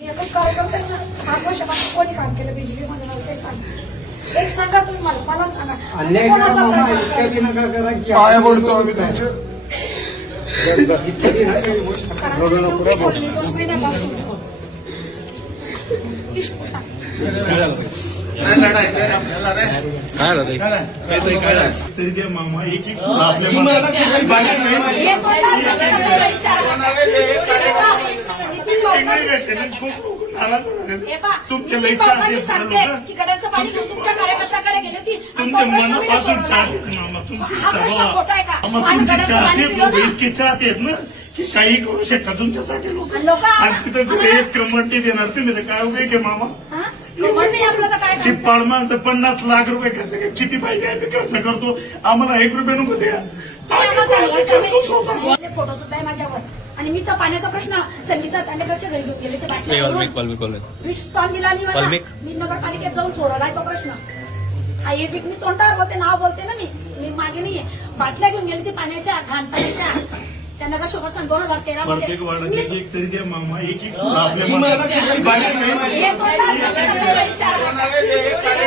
एकच कार्यकर्ते ना सात वर्षापासून कोणी काम केलं बीजेपी मध्ये मला ते सांगा एक सांगा तुम्ही मला मला सांगा अन्याय करा कोणाचा मामा प्रचार इतक्या बी करायचा? नका करा की पाया आपण पडतो आम्ही काय? तुमच्या बस, बस, इतक्या बी नका ही गोष्ट. कारण रोगाला ड्युटी पुरा सोडली बोल. दोन महिन्यापासून विस्फोटा. तरी ते मामा एक एक सुद्धा आपल्या मनात बाकी नाही हे तोंडावर सांगितलं विचारा. तुमच्या गड्याचं पाणी घेऊन तुमच्या कार्यकर्त्याकडे गेली होती तुमच्या मनापासून तुमची चाहते आहेत ना. की काही करू शकता तुमच्यासाठी लोक. आणि लोकं आणि तिथं आम्हाला- एक कमंटी देणार तुम्ही तर काय उपयोग आहे मामा? ती करायचं? पाळ माणसं पन्नास लाख रुपये खर्च किती पाहिजे आम्ही खर्च करतो. आम्हाला एक रुपये नको द्या. फोटो सुद्धा माझ्यावर. आणि मी तर पाण्याचा प्रश्न संगीता तांडेकरच्या घरी घेऊन गेले. ते बाटल्या वाल्मिक भरून. वाल्मिक वाल्मिक वीट स्टॉल दिला नाही मला वाल्मिक? मी नगरपालिकेत जाऊन सोडवलाय तो प्रश्न. हा हे बीट मी तोंडावर बोलते नाव बोलते ना मी. मी मागे नाहीये. बाटल्या घेऊन गेली ती पाण्याच्या घाण पाण्याच्या. त्या नगर शोभा सन दोन हजार तेरा प्रत्येक वार्डाचे मध्ये एक तरी द्या मामा. एक एक सुद्धा आपल्या मनात बाकी नाही. हे तोंडावर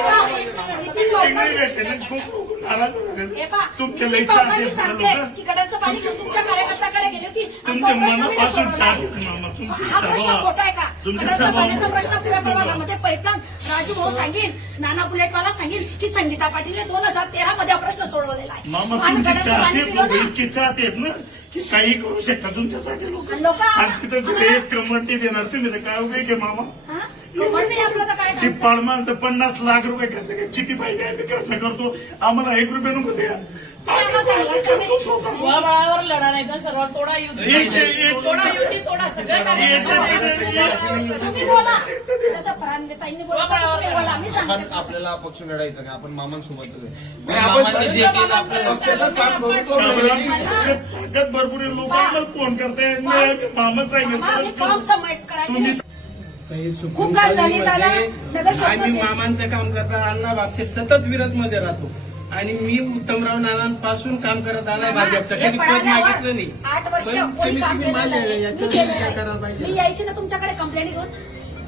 ना, तुमच्या लई पाणी घेऊन कार्यकर्त्याकडे गेली होती मनापासून हा प्रश्न खोटा आहे का? पाण्याचा प्रश्न प्रभागामध्ये राजू भाऊ सांगेल नाना बुलेटवाला सांगेल की संगीता पाटीलने दोन हजार तेरा मध्ये हा प्रश्न सोडवलेला आहे. आणि पाणी पिलं ना? आहेत की काही करू शकता तुमच्यासाठी लोक. एक कमंटी देणार. तुम्ही तर काय आहे मामा? ती? पाळ माणसं पन्नास लाख रुपये खर्च कर किती पाहिजे आम्ही खर्च करतो. आम्हाला एक रुपये नको द्या. बळावर लढा नाही तर सगळं आपल्याला पक्ष लढायचं का? आपण मामांसोबत भरपूर लोक फोन करताय. मामा सांगितलं काम सबमिट करायचं तुम्ही खूप झाली दादा. नगर आम्ही. मामांचं काम करता अण्णा बापशे सतत विरोधमध्ये राहतो. आणि मी उत्तमराव नानांपासून काम करत आलाय भाजपचं. कधी पद मागितलं नाही. आठ वर्ष पण कोणी कमीत काम कमी केलं माझ्या नाही. याच्यावर मी केलं विचार नाही. करायला पाहिजे. मी यायची ना तुमच्याकडे कंप्लेंट घेऊन.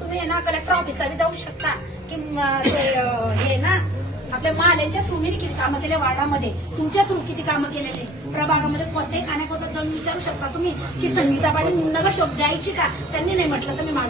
तुम्ही ना कलेक्टर ऑफिसला जाऊ शकता. की म, ते, अं, हे ना आपल्या महालेच्या तुम्ही किती कामं केले वार्डामध्ये तुमच्या थ्रू किती कामं केलेले? प्रभागामध्ये कोणत्याही कानाकोपऱ्यात जाऊन विचारू शकता तुम्ही. की संगीता पाटील नगर शोध द्यायची का? त्यांनी नाही म्हटलं तर मी मागे